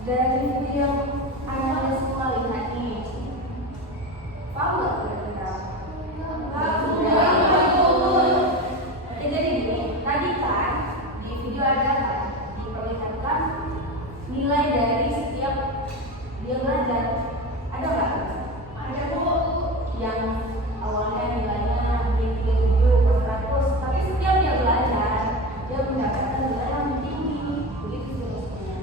Dari video yang Anda semua lihat ini, paham nggak kira-kira? Oke, jadi gini, tadi kan di video ada diperlihatkan nilai dari setiap dia belajar. Ada nggak? Ada Bu. Yang awalnya nilainya di 37/100, tapi setiap dia belajar, dia mendapatkan nilai yang tinggi. Begitu seterusnya.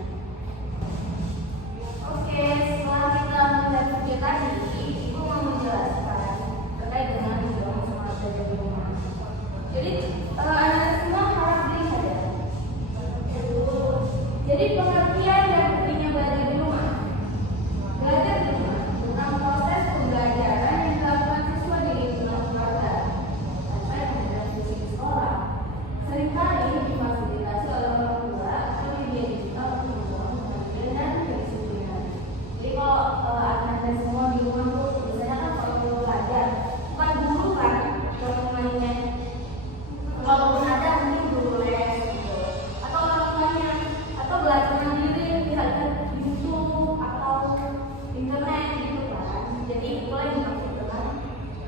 itulah yang dimaksud dengan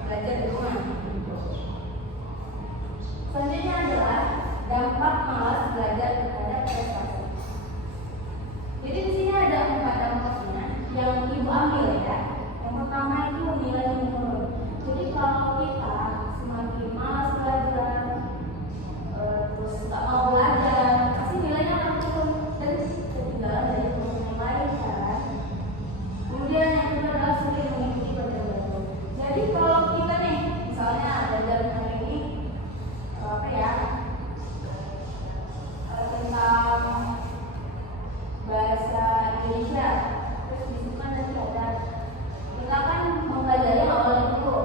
belajar di rumah. Selanjutnya adalah dampak malas belajar terhadap prestasi. Jadi di sini ada 4 dampaknya yang ibu ambil ya. Yang pertama itu nilai menurun. Jadi kalau kita semakin malas belajar, terus nggak mau belajar, pasti nilainya akan turun dan ketinggalan dari teman yang lain kan. Kemudian yang kedua adalah sulit mengikuti pelajaran baru. Jadi kalau kita nih misalnya belajar hari ini tentang bahasa Indonesia, terus disitu kan nanti ada kita kan mempelajari awalnya dulu.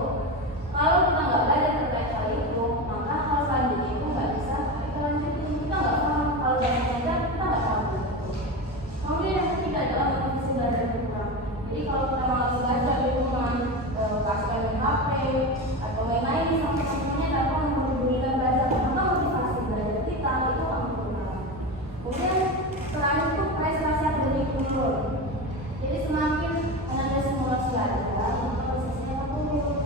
Kalau kita nggak belajar terkait hal itu, maka hal selanjutnya itu nggak bisa kita lanjutin. Kita nggak paham, kalau nggak belajar kita nggak paham. Kemudian yang ketiga adalah motivasi belajar berkurang. Jadi kalau kita malas belajar di rumah, kasih main HP atau main-main sama teman-temannya tanpa memperdulikan belajar, maka motivasi belajar kita itu akan berkurang. Kemudian selain itu prestasi akademik menurun. Jadi semakin ada simulasi belajar, maka prestasinya akan turun.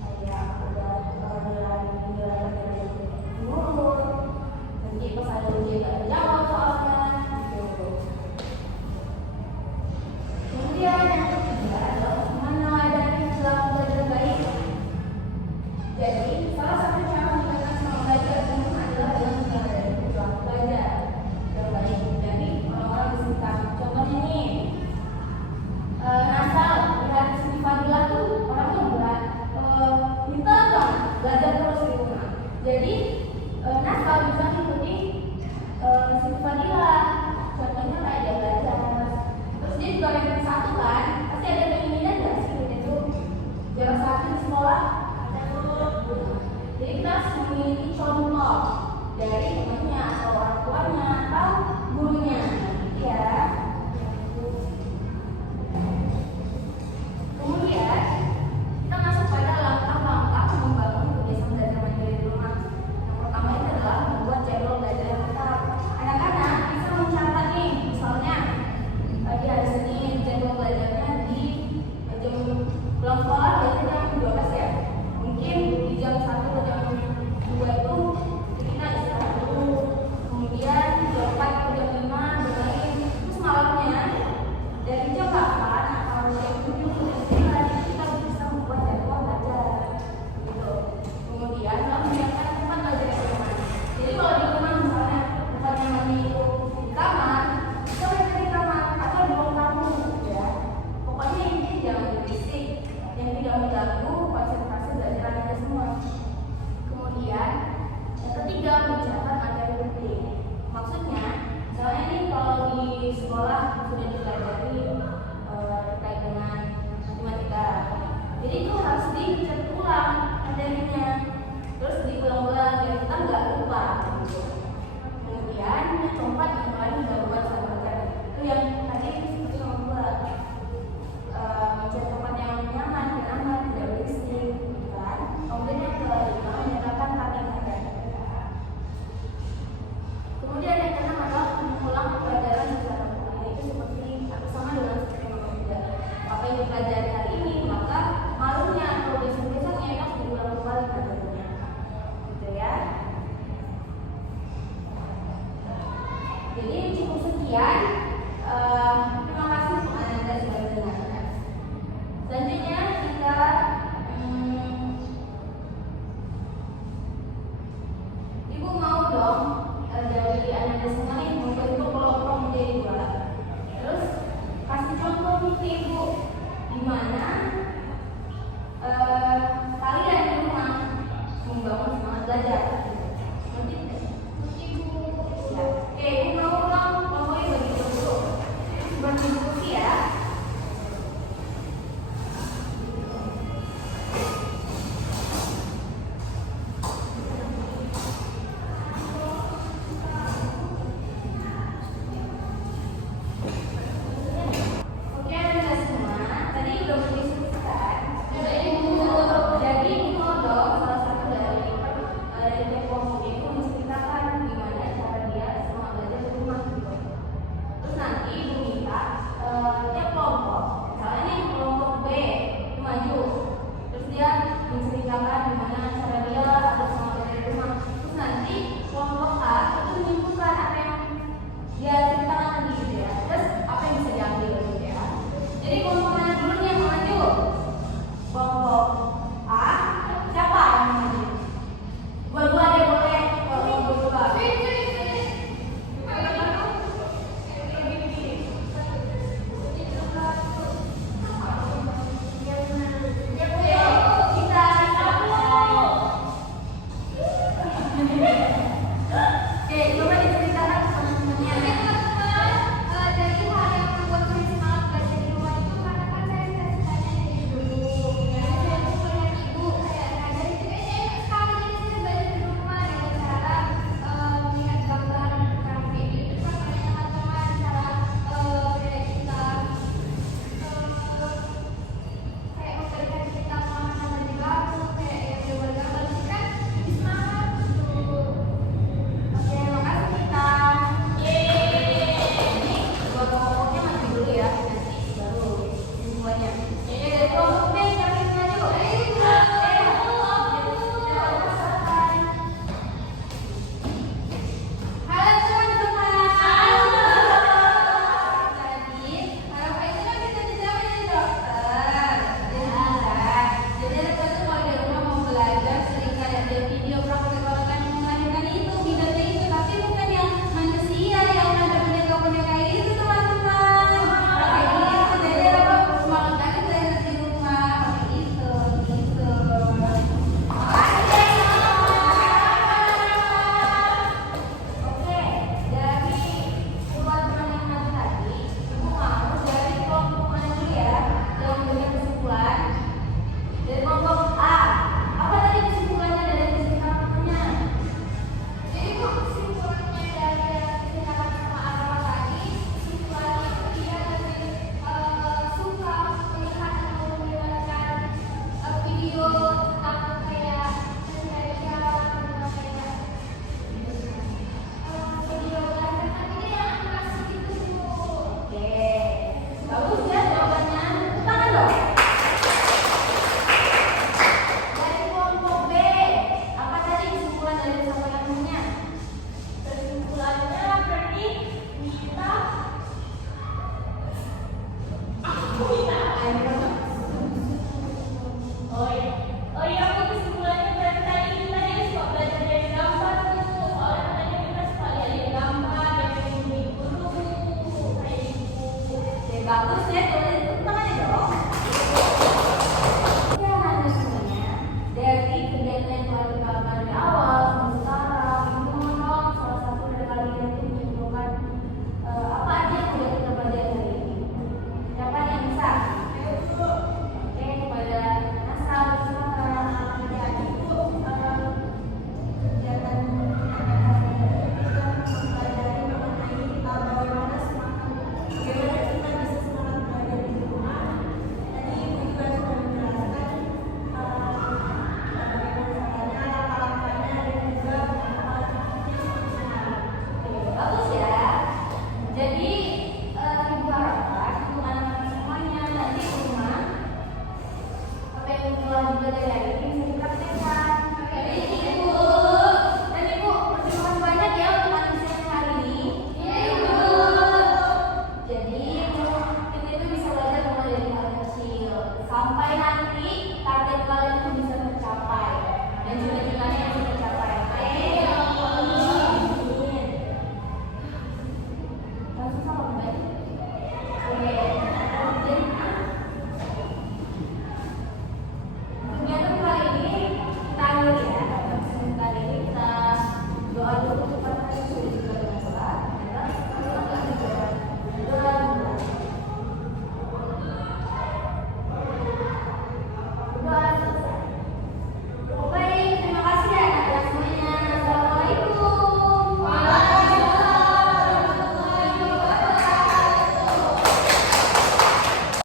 Kayak ada nilai menurun. Nanti pas ada ujian ada jawab soalnya. Gitu. Kemudian yang ketiga adalah meneladani perilaku belajar baik. Jadi salah satu cara meningkatkan semangat belajar adalah dengan meneladani perilaku belajar yang baik. Jadi orang-orang di sekitar. Contohnya nih, Nasal lihat Siti Fadila tuh orangnya berat, pintar kan, belajar terus di rumah. Jadi Nasal bisa ikuti Siti Fadila. Contohnya kayak dia belajar. Terus dia juga ranking 1 kan, pasti ada keinginan nggak sih itu juara 1 di sekolah? Jadi kita harus memiliki contoh dari temannya atau orang tuanya atau gurunya, ya. Kemudian kita masuk pada langkah-langkah membangun kebiasaan belajar mandiri di rumah. Yang pertama itu adalah membuat jadwal belajar yang tetap. Anak-anak bisa mencatat nih, misalnya di hari Senin jadwal belajarnya di jam pulang sekolah biasanya jam 12 ya. Mungkin di jam 1 atau jam 2 itu kita istirahat dulu. Kemudian jam 4 atau jam 5 bermain. Terus malamnya dari jam 8 atau jam 7 ke jam 9 kita bisa membuat jadwal belajar. Gitu. Kemudian kita menyiapkan tempat belajar di rumah. Jadi kalau di rumah misalnya tempat nyamannya itu di kamar, kita belajar di kamar atau di ruang tamu ya. Pokoknya ini jangan berisik, yang tidak mengganggu konsentrasi belajar kita semua. Kemudian yang ketiga mencatat materi penting. Maksudnya, misalnya ini kalau di sekolah sudah dipelajari terkait dengan matematika, jadi itu harus dicatat ulang materinya, terus diulang-ulang biar kita nggak lupa. Gitu. Kemudian yang keempat mengurangi gangguan saat belajar. Itu yang tadi seperti yang membuat mencari tempat yang nyaman, aman, tidak berisik, kan? Kemudian yang kelima menyediakan target. Kemudian yang keenam adalah mengulang pelajaran secara rutin. Itu seperti sama dengan seperti yang ketiga. Apa yang dipelajari hari ini, maka malunya atau besok-besoknya itu harus diulang kembali pelajarannya. Gitu ya. Jadi cukup sekian gimana cara dia agar semangat dari rumah. Terus nanti kelompok A itu menyimpulkan apa yang dia ceritakan tadi gitu ya. Terus apa yang bisa diambil gitu ya. Jadi kelompok mana dulu nih yang maju? Kelompok A, siapa yang maju? Dua-dua deh boleh. Dua-dua. Bagus ya, boleh tepuk tangan ya dong. Ya, nanti semuanya dari kegiatan yang telah kita lakukan dari awal sampai sekarang, ini mohon dong salah satu dari kalian itu menyimpulkan apa aja yang sudah kita pelajari hari ini. Siapa yang bisa? Oke, kepada Nasal, silakan. Kegiatan bagus ya. Jadi ibu harapkan untuk anak-anak semuanya nanti di rumah apa yang telah dipelajari hari ini bisa dipraktekkan. Jadi